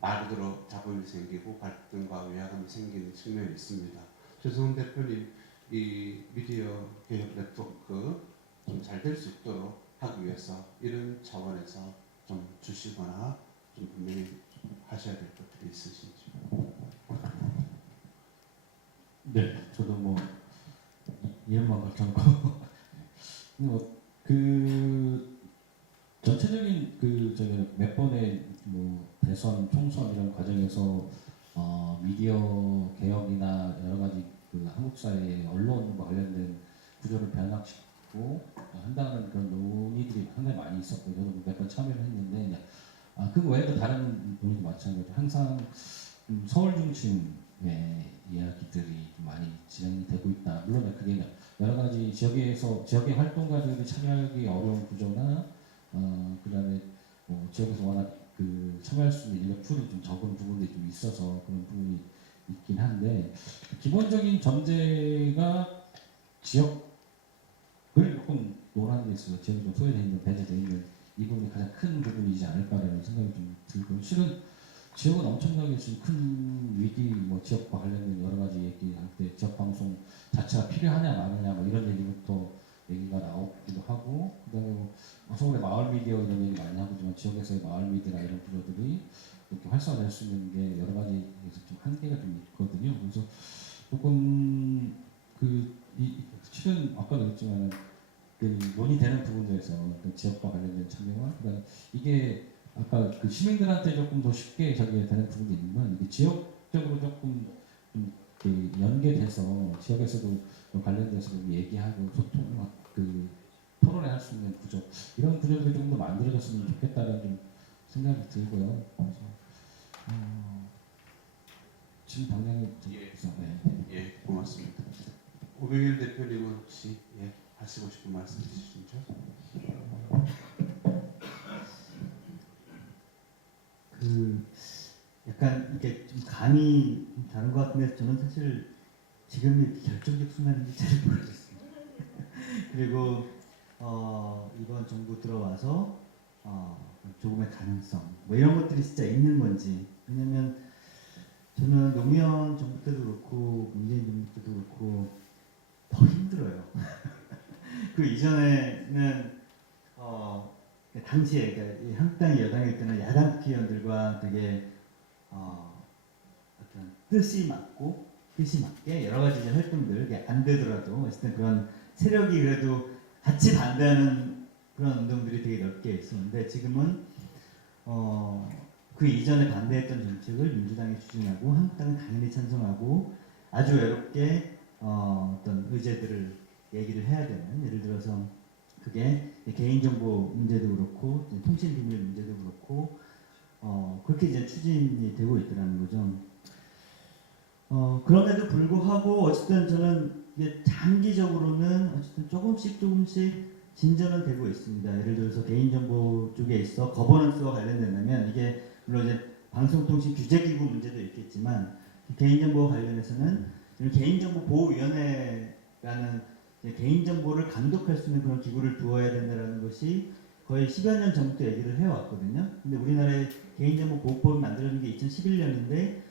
말 그대로 잡음이 생기고 갈등과 위화감이 생기는 측면이 있습니다. 최승훈 대표님 이 미디어 개혁 네트워크 좀 잘 될 수 있도록 하기 위해서 이런 차원에서 좀 주시거나 좀 분명히 좀 하셔야 될 것들이 있으신지. 네, 저도 뭐 이름만 걸쳐놓고 뭐그 전체적인 그 저기 몇 번의 뭐 대선, 총선 이런 과정에서 미디어 개혁이나 여러 가지 그 한국 사회의 언론과 관련된 구조를 변화시키고 한다는 그런 논의들이 상당히 많이 있었고 저도 몇 번 참여를 했는데 그 외에도 다른 논의도 마찬가지로 항상 서울 중심의 이야기들이 좀 많이 진행이 되고 있다. 물론 그게 여러 가지 지역의 활동가들이 참여하기 어려운 구조나 그다음에 뭐 지역에서 워낙 그 참여할 수 있는 인력 풀이 좀 적은 부분들이 좀 있어서 그런 부분이 있긴 한데 기본적인 전제가 지역을 조금 논하는 데 있어서 지역이 좀 소외되어 있는 배제되어 있는 이 부분이 가장 큰 부분이지 않을까라는 생각이 좀 들고 실은 지역은 엄청나게 지금 큰 위기 뭐 지역과 관련된 여러 가지 얘기할 때 지역 방송 자체가 필요하냐 마느냐 뭐 이런 얘기부터 얘기가 나오기도 하고 그다음에 뭐 서울의 마을 미디어 이런 얘기 많이 하고지만 지역에서의 마을 미디어나 이런 구조들이 이렇게 활성화될 수 있는 게 여러 가지에서 좀 한계가 좀 있거든요. 그래서 조금 실은 아까도 했지만 그 논의되는 부분에서 그 지역과 관련된 참여와 그다음 이게 아까 그 시민들한테 조금 더 쉽게 저기 되는 부분이 있지만 이게 지역적으로 조금 그 연계돼서 지역에서도 관련돼서 얘기하고 소통 그 토론회 할 수 있는 구조 이런 구조들이 좀 더 만들어졌으면 좋겠다는 좀 생각이 들고요. 그래서 지금 당장에 예, 고맙습니다. 오병일 대표님은 혹시 하시고 싶은 말씀 있으신죠? 그 약간 이게 좀 감이 좀 다른 것 같은데 저는 사실 지금 이렇게 결정적 순간인지 잘 모르겠습니다. 그리고 이번 정부 들어와서 조금의 가능성 뭐 이런 것들이 진짜 있는 건지 왜냐면 저는 노무현 정부 때도 그렇고 문재인 정부 때도 그렇고 더 힘들어요. 그 이전에는 당시에 그러니까 이 한국당이 여당일 때는 야당 국회의원들과 되게 어떤 뜻이 맞게 여러 가지 이제 활동들 이게 안 되더라도 어쨌든 그런 세력이 그래도 같이 반대하는 그런 운동들이 되게 넓게 있었는데 지금은 그 이전에 반대했던 정책을 민주당이 추진하고 한국당은 당연히 찬성하고 아주 외롭게 어떤 의제들을 얘기를 해야 되는 예를 들어서 그게 개인정보 문제도 그렇고 통신비밀 문제도 그렇고 그렇게 이제 추진이 되고 있더라는 거죠. 그럼에도 불구하고 어쨌든 저는 이게 장기적으로는 어쨌든 조금씩 진전은 되고 있습니다. 예를 들어서 개인정보 쪽에 있어 거버넌스와 관련된다면 이게 물론 이제 방송통신 규제기구 문제도 있겠지만 개인정보와 관련해서는 개인정보보호위원회라는 개인정보를 감독할 수 있는 그런 기구를 두어야 된다는 것이 거의 10여 년 전부터 얘기를 해왔거든요. 근데 우리나라의 개인정보보호법이 만들어진 게 2011년인데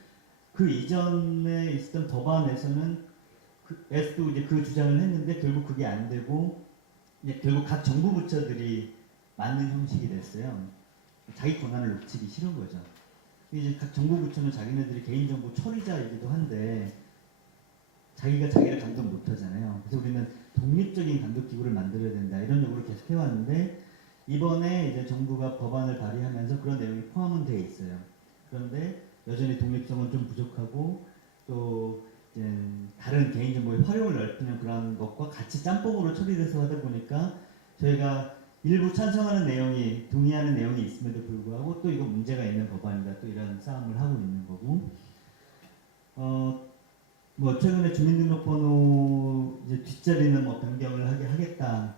그 이전에 있었던 법안에서는 에서도 이제 그 주장을 했는데 결국 그게 안 되고 이제 결국 각 정부 부처들이 맞는 형식이 됐어요. 자기 권한을 놓치기 싫은 거죠. 이제 각 정부 부처는 자기네들이 개인정보 처리자이기도 한데 자기가 자기를 감독 못하잖아요. 그래서 우리는 독립적인 감독 기구를 만들어야 된다 이런 요구를 계속 해왔는데 이번에 이제 정부가 법안을 발의하면서 그런 내용이 포함은 돼 있어요. 그런데 여전히 독립성은 좀 부족하고 또 이제 다른 개인정보의 활용을 넓히는 그런 것과 같이 짬뽕으로 처리돼서 하다 보니까 저희가 일부 찬성하는 내용이 동의하는 내용이 있음에도 불구하고 또 이거 문제가 있는 법안이다 또 이런 싸움을 하고 있는 거고 뭐 최근에 주민등록번호 이제 뒷자리는 뭐 변경을 하겠다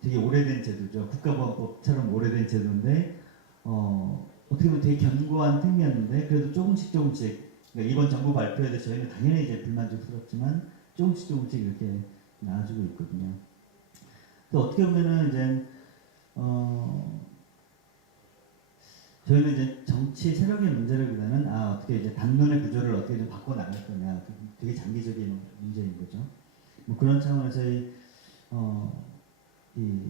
되게 오래된 제도죠. 국가보안법처럼 오래된 제도인데 어떻게 보면 되게 견고한 템이었는데 그래도 조금씩 그러니까 이번 정부 발표에 대해서 저희는 당연히 이제 불만족스럽지만 조금씩 이렇게 나아지고 있거든요. 또 어떻게 보면은 이제 저희는 이제 정치 세력의 문제라기보다는 어떻게 이제 당론의 구조를 어떻게 좀 바꿔 나갈 거냐 되게 장기적인 문제인 거죠. 뭐 그런 차원에서의 이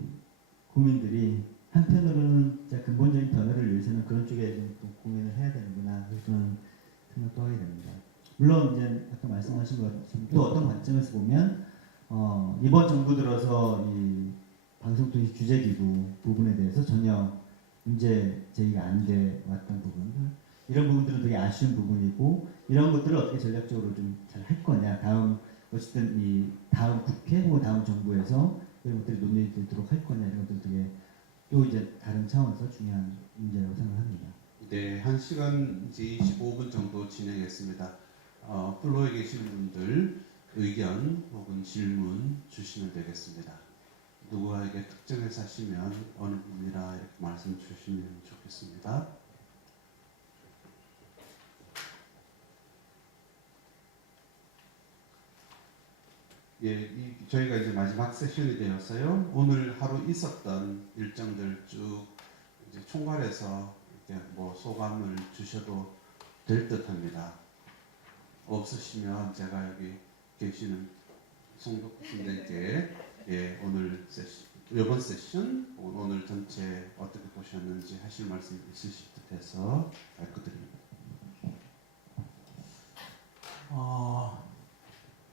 국민들이 한편으로는 진짜 근본적인 변화를 위해서는 그런 쪽에 좀 고민을 해야 되는구나 그런 생각도 하게 됩니다. 물론 이제 아까 말씀하신 것처럼 또 어떤 관점에서 보면 이번 정부 들어서 이 방송통신 규제기구 부분에 대해서 전혀 문제 제기가 안 돼 왔던 부분들 이런 부분들은 되게 아쉬운 부분이고 이런 것들을 어떻게 전략적으로 좀 잘 할 거냐 어쨌든 이 다음 국회 혹은 다음 정부에서 이런 것들이 논의되도록 할 거냐 이런 것들 되게 또 이제 다른 차원에서 중요한 문제라고 생각합니다. 네, 1시간 이제 25분 정도 진행했습니다. 플로에 계신 분들 의견 혹은 질문 주시면 되겠습니다. 누구에게 특정해서 하시면 어느 분이라 이렇게 말씀 주시면 좋겠습니다. 예, 저희가 이제 마지막 세션이 되어서요. 오늘 하루 있었던 일정들 쭉 이제 총괄해서 이렇게 뭐 소감을 주셔도 될 듯합니다. 없으시면 제가 여기 계시는 송덕 선생님께 오늘 이번 세션 오늘 전체 어떻게 보셨는지 하실 말씀 있으실 듯해서 발표드립니다.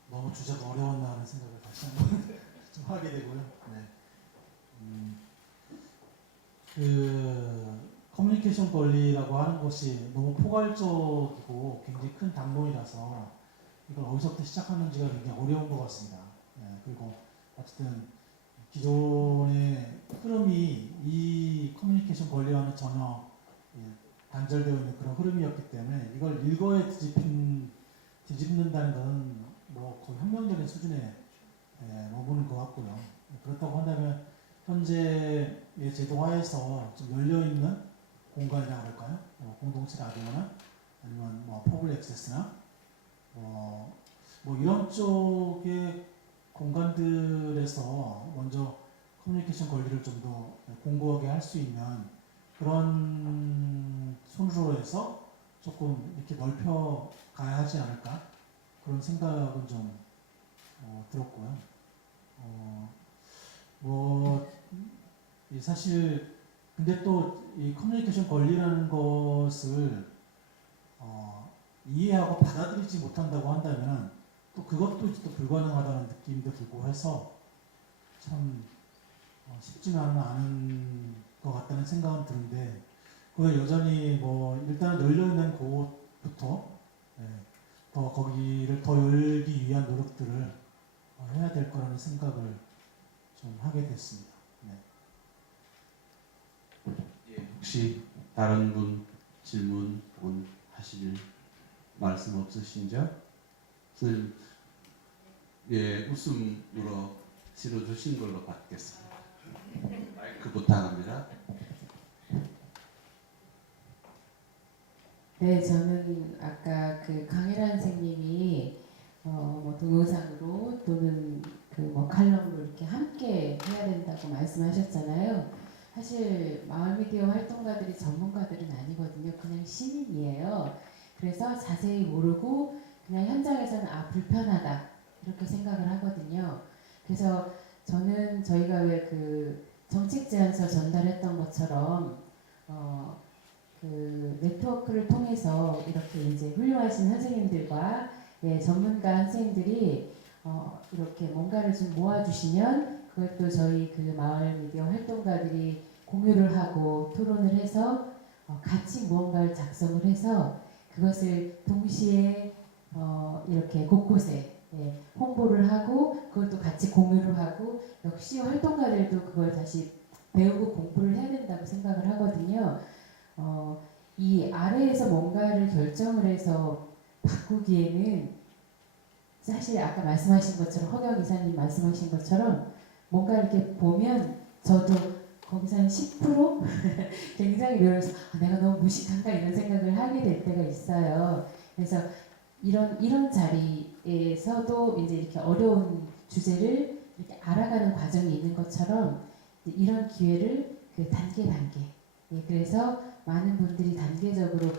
너무 주제가 어려웠나 하는 생각을 다시 한번 좀 하게 되고요. 네. 그 커뮤니케이션 권리라고 하는 것이 너무 포괄적이고 굉장히 큰 담론이라서 이걸 어디서부터 시작하는지가 굉장히 어려운 것 같습니다. 네. 그리고 어쨌든 기존의 흐름이 이 커뮤니케이션 권리와는 전혀 단절되어 있는 그런 흐름이었기 때문에 이걸 일거에 뒤집는다는 것은 뭐 거의 혁명적인 수준에 머무는 것 같고요. 그렇다고 한다면 현재의 제도화에서 좀 열려있는 공간이라고 할까요? 공동체 라디오나 아니면 뭐 퍼블릭 액세스나 뭐 이런 쪽의 공간들에서 먼저 커뮤니케이션 권리를 좀 더 공고하게 할 수 있는 그런 손으로 해서 조금 이렇게 넓혀 가야 하지 않을까 그런 생각은 좀 들었고요. 사실 근데 또 이 커뮤니케이션 권리라는 것을 이해하고 받아들이지 못한다고 한다면 또 그것도 또 불가능하다는 느낌도 들고 해서 참 쉽지만은 않은 것 같다는 생각은 드는데 그게 여전히 일단 열려있는 곳부터 더 거기를 더 열기 위한 노력들을 해야 될 거라는 생각을 좀 하게 됐습니다. 네. 혹시 다른 분 질문 혹은 하실 말씀 없으신죠? 선생님, 웃음으로 치러주신 걸로 받겠습니다. 마이크 부탁합니다. 네, 저는 아까 그 강혜란 선생님이 동영상으로 또는 칼럼으로 이렇게 함께 해야 된다고 말씀하셨잖아요. 사실 마을미디어 활동가들이 전문가들은 아니거든요. 그냥 시민이에요. 그래서 자세히 모르고 그냥 현장에서는 불편하다 이렇게 생각을 하거든요. 그래서 저는 저희가 왜 그 정책 제안서 전달했던 것처럼 그 네트워크를 통해서 이렇게 이제 훌륭하신 선생님들과 전문가 선생님들이 이렇게 뭔가를 좀 모아주시면 그것도 저희 그 마을 미디어 활동가들이 공유를 하고 토론을 해서 같이 무언가를 작성을 해서 그것을 동시에 이렇게 곳곳에 홍보를 하고 그것도 같이 공유를 하고 역시 활동가들도 그걸 다시 배우고 공부를 해야 된다고 생각을 하거든요. 이 아래에서 뭔가를 결정을 해서 바꾸기에는 사실 아까 말씀하신 것처럼 허경 이사님 말씀하신 것처럼 뭔가 이렇게 보면 저도 거기서 한 10% 굉장히 묘해서 내가 너무 무식한가 이런 생각을 하게 될 때가 있어요. 그래서 이런 자리에서도 이제 이렇게 어려운 주제를 이렇게 알아가는 과정이 있는 것처럼 이런 기회를 그 단계 그래서 많은 분들이 단계적으로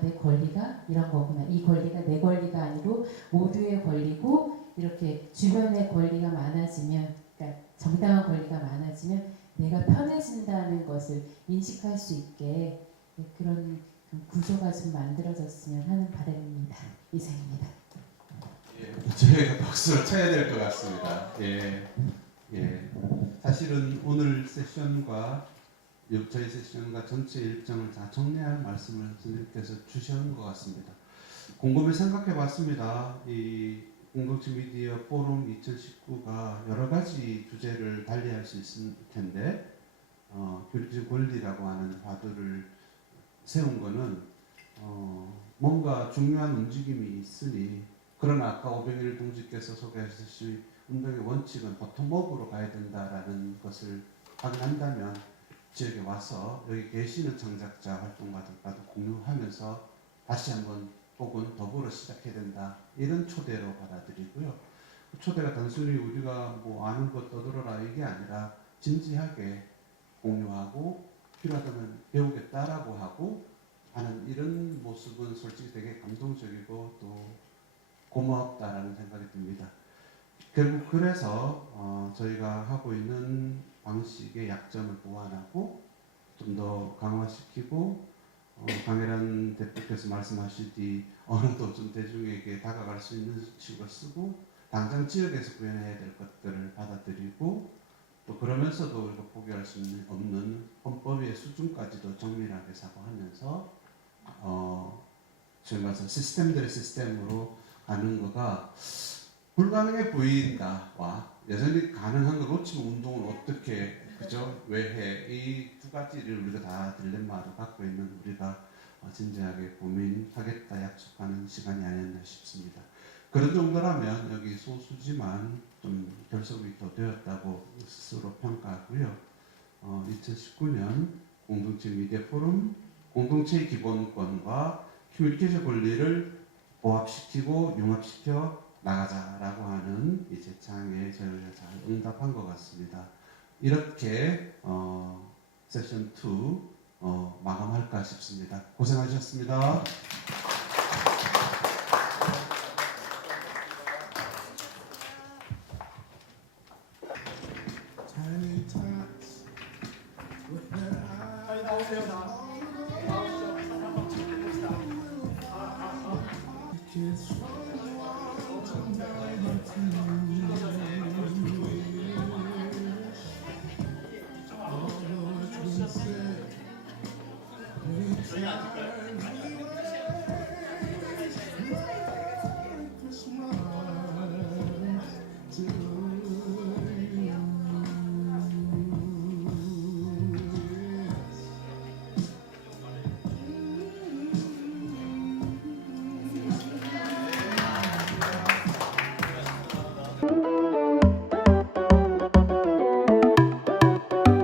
내 권리가 이런 거구나. 이 권리가 내 권리가 아니고 모두의 권리고 이렇게 주변의 권리가 많아지면, 그러니까 정당한 권리가 많아지면 내가 편해진다는 것을 인식할 수 있게 그런 구조가 좀 만들어졌으면 하는 바람입니다. 이상입니다. 예, 저희가 박수를 쳐야 될 것 같습니다. 예, 예. 사실은 오늘 세션과 저희 세션과 전체 일정을 다 정리할 말씀을 선생님께서 주신 것 같습니다. 곰곰이 생각해봤습니다. 이 공동체 미디어 포럼 2019가 여러 가지 주제를 달리할 수 있을 텐데 교육적 권리라고 하는 화두를 세운 거는 뭔가 중요한 움직임이 있으니, 그러나 아까 오병일 동지께서 소개하셨듯이 운동의 원칙은 보통업으로 가야 된다라는 것을 확인한다면 지역에 와서 여기 계시는 창작자 활동가들과도 공유하면서 다시 한번 혹은 더불어 시작해야 된다, 이런 초대로 받아들이고요. 그 초대가 단순히 우리가 뭐 아는 것 떠들어라 이게 아니라 진지하게 공유하고 필요하다면 배우겠다라고 하고 하는 이런 모습은 솔직히 되게 감동적이고 또 고맙다라는 생각이 듭니다. 결국 그래서 저희가 하고 있는 방식의 약점을 보완하고 좀 더 강화시키고 강혜란 대표께서 말씀하시듯이 언어도 좀 대중에게 다가갈 수 있는 식으로 쓰고 당장 지역에서 구현해야 될 것들을 받아들이고 또 그러면서도 우리가 포기할 수 없는 헌법의 수준까지도 정밀하게 사고하면서 저희 말씀 시스템들의 시스템으로 가는 거가 불가능해 보인다와 여전히 가능한 걸 놓치면 운동을 어떻게 그죠? 왜 해? 이 두 가지를 우리가 다 딜레마로 갖고 있는 우리가 진지하게 고민하겠다 약속하는 시간이 아니었나 싶습니다. 그런 정도라면 여기 소수지만 좀 결속이 더 되었다고 스스로 평가하고요. 2019년 공동체 미디어 포럼 공동체의 기본권과 커뮤니케이션 권리를 보합시키고 융합시켜 나가자라고 하는 이 제창에 저희가 잘 응답한 것 같습니다. 이렇게 세션 2 마감할까 싶습니다. 고생하셨습니다. Tiny tots with their eyes.